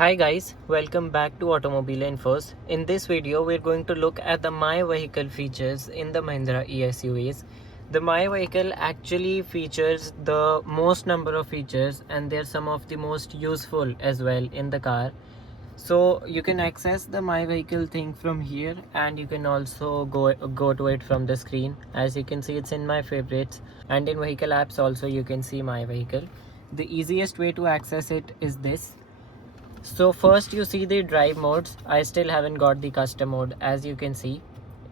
Hi guys, welcome back to Automobile Infos. In this video, we're going to look at the My Vehicle features in the Mahindra ESUVs. The My Vehicle actually features the most number of features and they're some of the most useful as well in the car. So you can access the My Vehicle thing from here and you can also go to it from the screen. As you can see, it's in my favorites, and in vehicle apps also you can see My Vehicle. The easiest way to access it is this. So first you see the drive modes. I still haven't got the custom mode, as you can see.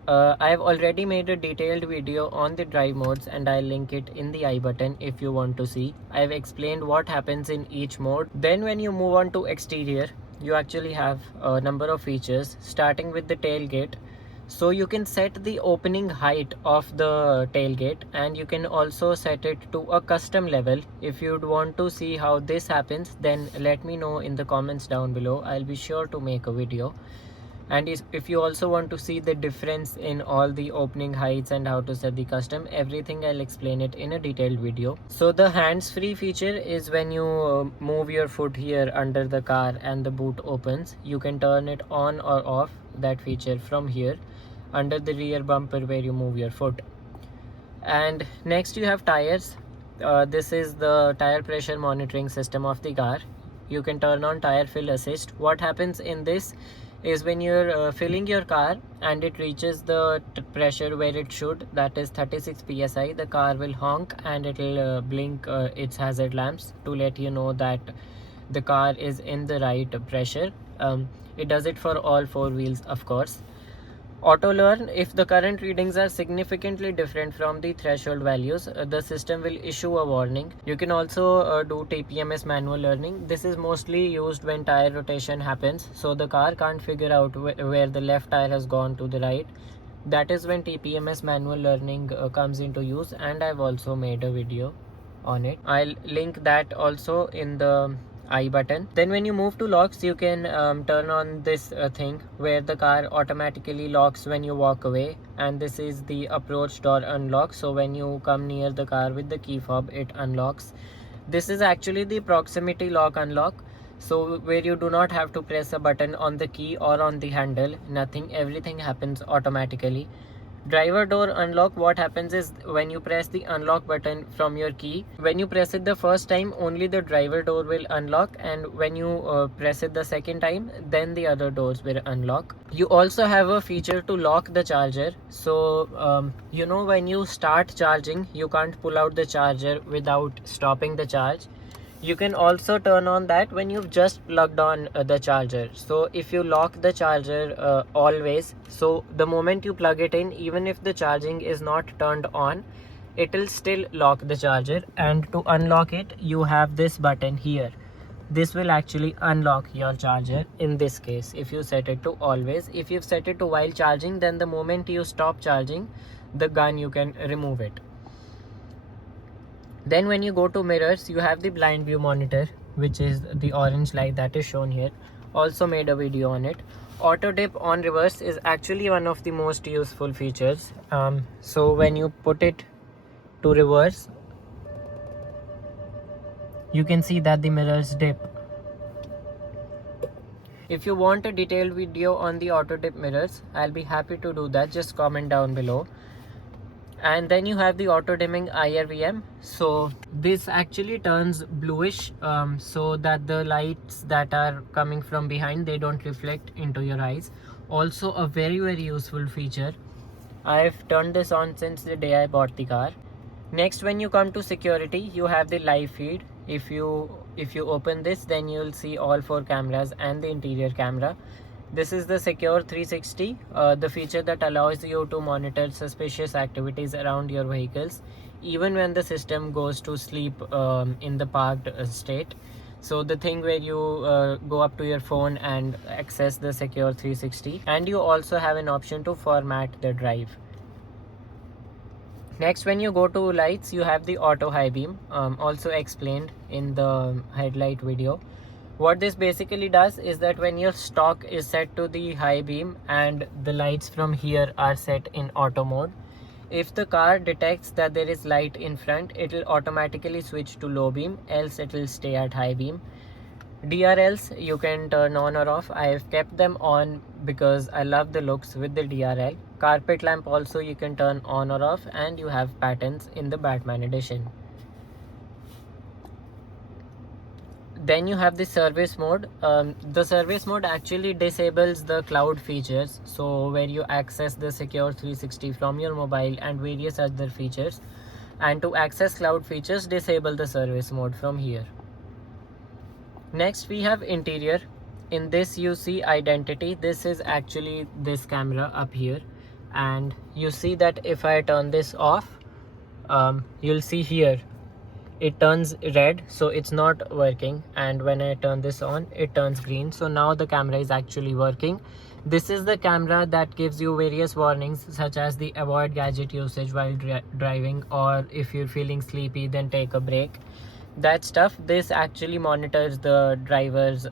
I've already made a detailed video on the drive modes and I'll link it in the I button if you want to see. I've explained what happens in each mode. Then when you move on to exterior, you actually have a number of features, starting with the tailgate. So you can set the opening height of the tailgate and you can also set it to a custom level. If you'd want to see how this happens, then let me know in the comments down below. I'll be sure to make a video. And if you also want to see the difference in all the opening heights and how to set the custom, everything I'll explain it in a detailed video. So the hands-free feature is when you move your foot here under the car and the boot opens, you can turn it on or off, that feature, from here under the rear bumper where you move your foot. And next you have tires. This is the tire pressure monitoring system of the car. You can turn on Tire Fill Assist. What happens in this is when you're filling your car and it reaches the pressure where it should, that is 36 psi, the car will honk and it will blink its hazard lamps to let you know that the car is in the right pressure. It does it for all four wheels, of course. Auto learn: if the current readings are significantly different from the threshold values, the system will issue a warning. You can also do TPMS manual learning. This is mostly used when tire rotation happens, so the car can't figure out where the left tire has gone to the right. That is when TPMS manual learning comes into use, and I've also made a video on it. I'll link that also in the I button. Then when you move to locks, you can turn on this thing where the car automatically locks when you walk away, and this is the approach door unlock. So when you come near the car with the key fob, it unlocks. This is actually the proximity lock unlock, so where you do not have to press a button on the key or on the handle, nothing, everything happens automatically. Driver door unlock: what happens is when you press the unlock button from your key, when you press it the first time, only the driver door will unlock, and when you press it the second time, then the other doors will unlock. You also have a feature to lock the charger. So you know, when you start charging, you can't pull out the charger without stopping the charge. You can also turn on that when you've just plugged on the charger. So if you lock the charger always, so the moment you plug it in, even if the charging is not turned on, it will still lock the charger. And to unlock it, you have this button here. This will actually unlock your charger in this case if you set it to always. If you've set it to while charging, then the moment you stop charging the gun, you can remove it. Then when you go to mirrors, you have the blind view monitor, which is the orange light that is shown here. Also made a video on it. Auto dip on reverse is actually one of the most useful features. So when you put it to reverse, you can see that the mirrors dip. If you want a detailed video on the auto dip mirrors, I'll be happy to do that. Just comment down below. And then you have the auto dimming IRVM. So this actually turns bluish so that the lights that are coming from behind, they don't reflect into your eyes. Also a very useful feature. I've turned this on since the day I bought the car. Next, when you come to security, you have the live feed. If you open this, then you'll see all four cameras and the interior camera. This is the Secure 360, the feature that allows you to monitor suspicious activities around your vehicles, even when the system goes to sleep in the parked state. So the thing where you go up to your phone and access the Secure 360, and you also have an option to format the drive. Next, when you go to lights, you have the auto high beam, also explained in the headlight video. What this basically does is that when your stock is set to the high beam and the lights from here are set in auto mode, if the car detects that there is light in front, it will automatically switch to low beam, else it will stay at high beam. DRLs you can turn on or off. I have kept them on because I love the looks with the DRL. Carpet lamp also you can turn on or off, and you have patterns in the Batman edition. Then you have the service mode. The service mode actually disables the cloud features, so where you access the secure 360 from your mobile and various other features. And to access cloud features, disable the service mode from here. Next we have interior. In this you see identity. This is actually this camera up here, and you see that if I turn this off, you'll see here it turns red, so it's not working, and when I turn this on it turns green. So now the camera is actually working. This is the camera that gives you various warnings, such as the avoid gadget usage while driving, or if you're feeling sleepy then take a break, that stuff. This actually monitors the driver's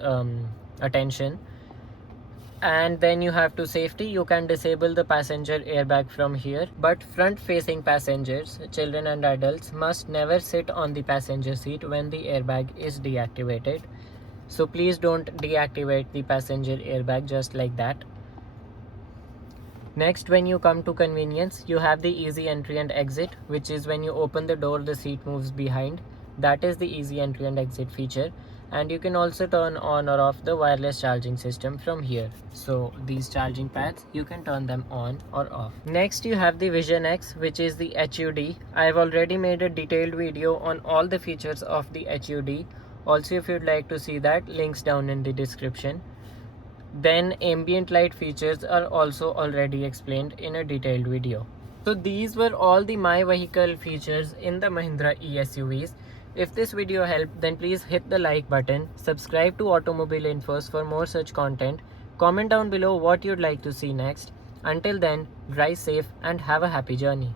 attention. And then you have to safety. You can disable the passenger airbag from here, but front facing passengers, children and adults, must never sit on the passenger seat when the airbag is deactivated. So please don't deactivate the passenger airbag just like that. Next, when you come to convenience, you have the easy entry and exit, which is when you open the door the seat moves behind. That is the easy entry and exit feature. And you can also turn on or off the wireless charging system from here. So these charging pads, you can turn them on or off. Next you have the Vision X, which is the HUD. I have already made a detailed video on all the features of the HUD. Also, if you'd like to see that, links down in the description. Then ambient light features are also already explained in a detailed video. So these were all the My Vehicle features in the Mahindra e-SUVs. If this video helped, then please hit the like button, subscribe to Automobile Infos for more such content, comment down below what you'd like to see next. Until then, drive safe and have a happy journey.